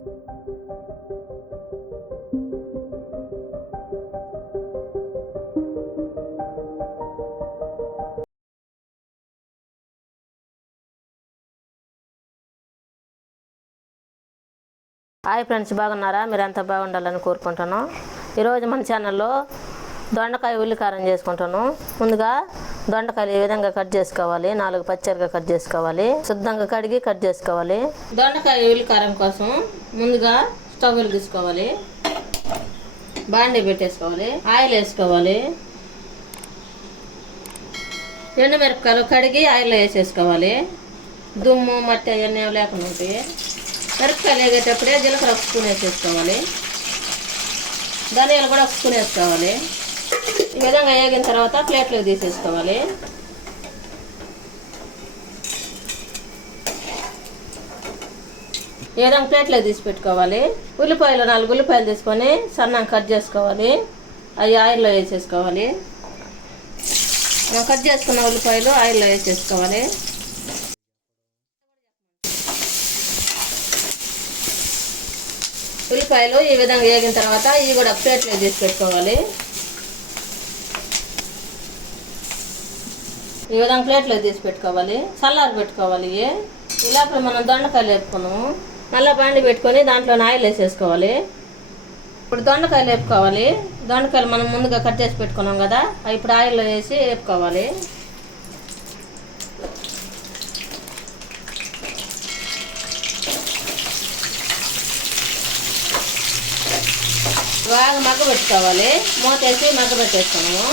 Hi friends, బాగున్నారా? మీరంతా బాగుండాలని కోరుకుంటాను. ఈరోజు మన ఛానల్లో దొండకాయ ఉల్లికారం చేసుకుంటాను. ముందుగా దొండకాయలు ఈ విధంగా కట్ చేసుకోవాలి. 4 పచ్చరిగా కట్ చేసుకోవాలి. శుద్ధంగా కడిగి కట్ చేసుకోవాలి. దొండకాయ ఉల్లికారం కోసం ముందుగా స్టవ్ వెలిగించుకోవాలి. బాండీ పెట్టేసుకోవాలి. ఆయిల్ వేసుకోవాలి. ఎండుమిరపకాయలు కడిగి ఆయిల్లో వేసేసుకోవాలి. దుమ్ము మట్టి అవన్నీ లేకుండా ఉంటాయి. మిరపకాయలు వేగేటప్పుడే జీలకర్ర ఒక స్పూన్ వేసేసుకోవాలి. ధనియాలు కూడా ఒక స్పూన్ వేసుకోవాలి. ఈ విధంగా వేగిన తర్వాత ప్లేట్లోకి తీసేసుకోవాలి. ఈ విధంగా ప్లేట్లోకి తీసి పెట్టుకోవాలి. ఉల్లిపాయలు 4 ఉల్లిపాయలు తీసుకొని సన్నంగా కట్ చేసుకోవాలి. అవి ఆయిల్లో వేసేసుకోవాలి. మనం కట్ చేసుకున్న ఉల్లిపాయలు ఆయిల్లో వేసేసుకోవాలి. ఉల్లిపాయలు ఈ విధంగా వేగిన తర్వాత ఇవి కూడా ప్లేట్లో తీసి పెట్టుకోవాలి. ఈ విధంగా ప్లేట్లో తీసి పెట్టుకోవాలి. చల్లారి పెట్టుకోవాలి. ఇలా మనం దొండకాయలు వేపుకున్నాము. మళ్ళీ బాండి పెట్టుకొని దాంట్లో ఆయిల్ వేసేసుకోవాలి. ఇప్పుడు దొండకాయలు వేపుకోవాలి. దొండకాయలు మనం ముందుగా కట్ చేసి పెట్టుకున్నాం కదా, అవి ఇప్పుడు ఆయిల్లో వేసి వేపుకోవాలి. బాగా మగ్గబెట్టుకోవాలి. మూతేసి మగ్గబెట్టేసుకున్నాము.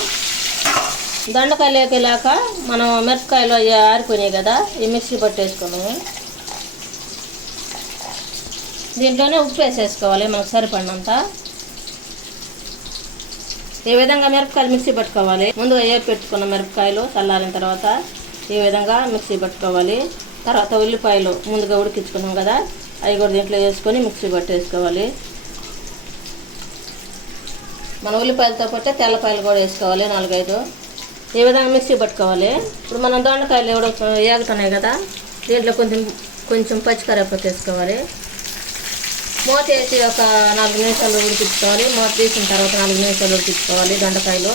దొండకాయలు వేకేలాక మనం మిరపకాయలు అవి ఆరిపోయినాయి కదా, ఈ మిక్సీ పట్టేసుకున్నాము. దీంట్లోనే ఉప్పు వేసేసుకోవాలి మనకు సరిపడినంత. ఈ విధంగా మిరపకాయలు మిక్సీ పట్టుకోవాలి. ముందుగా పెట్టుకున్న మిరపకాయలు చల్లారిన తర్వాత ఈ విధంగా మిక్సీ పట్టుకోవాలి. తర్వాత ఉల్లిపాయలు ముందుగా ఉడికించుకున్నాం కదా, అవి కూడా దీంట్లో వేసుకొని మిక్సీ పట్టేసుకోవాలి. మన ఉల్లిపాయలతో పాటు తెల్లపాయలు కూడా వేసుకోవాలి 4-5. ఈ విధంగా మిక్సీ పట్టుకోవాలి. ఇప్పుడు మనం దొండకాయలు వేగుతున్నాయి కదా, దీంట్లో కొంచెం పచ్చికరేపాకు వేసుకోవాలి. మూత వేసి ఒక 4 నిమిషాలు ఉడికించుకోవాలి. మూత తీసిన తర్వాత 4 నిమిషాలు ఉడికించుకోవాలి. దొండకాయలు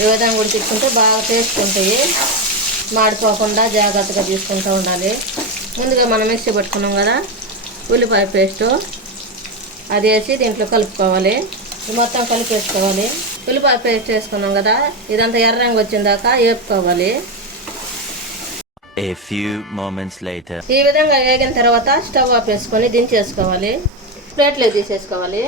ఈ విధంగా ఉడికించుకుంటే బాగా టేస్ట్ ఉంటాయి. మాడిపోకుండా జాగ్రత్తగా తీసుకుంటూ ఉండాలి. ముందుగా మనం మిక్సీ పట్టుకున్నాం కదా ఉల్లిపాయ పేస్టు, అది వేసి దీంట్లో కలుపుకోవాలి. మొత్తం కలిపేసుకోవాలి. ఉల్లిపాయ పేస్ట్ వేసుకున్నాం కదా, ఇదంతా ఎర్రంగా వచ్చిందాకా వేపుకోవాలి. A few moments later. ఈ విధంగా వేగిన తర్వాత స్టవ్ ఆఫ్ వేసుకొని దించేసుకోవాలి. ప్లేట్లో తీసేసుకోవాలి.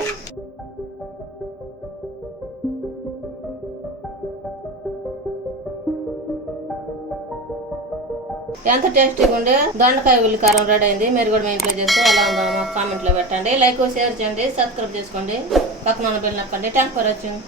ఎంత టేస్టీగా ఉండే దొండకాయ ఉల్లికారం రెడీ అయింది. మీరు కూడా మీ ఇంట్లో చేస్తే ఎలా ఉందో మాకు కామెంట్లో పెట్టండి. లైక్, షేర్ చేయండి, సబ్స్క్రైబ్ చేసుకోండి, పక్కన బెల్ నొక్కండి. Thanks for watching.